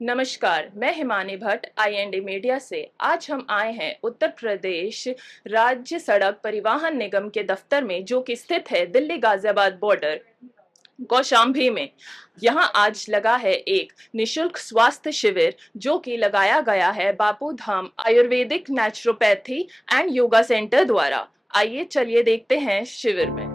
नमस्कार, मैं Himani Bhatt IND media से। आज हम आए हैं उत्तर प्रदेश राज्य सड़क परिवहन निगम के दफ्तर में, जो कि स्थित है दिल्ली गाजियाबाद बॉर्डर कौशाम्बी में। यहाँ आज लगा है एक निशुल्क स्वास्थ्य शिविर, जो कि लगाया गया है Bapu Dham ayurvedic naturopathy and yoga centre द्वारा। आइए चलिए देखते हैं शिविर में।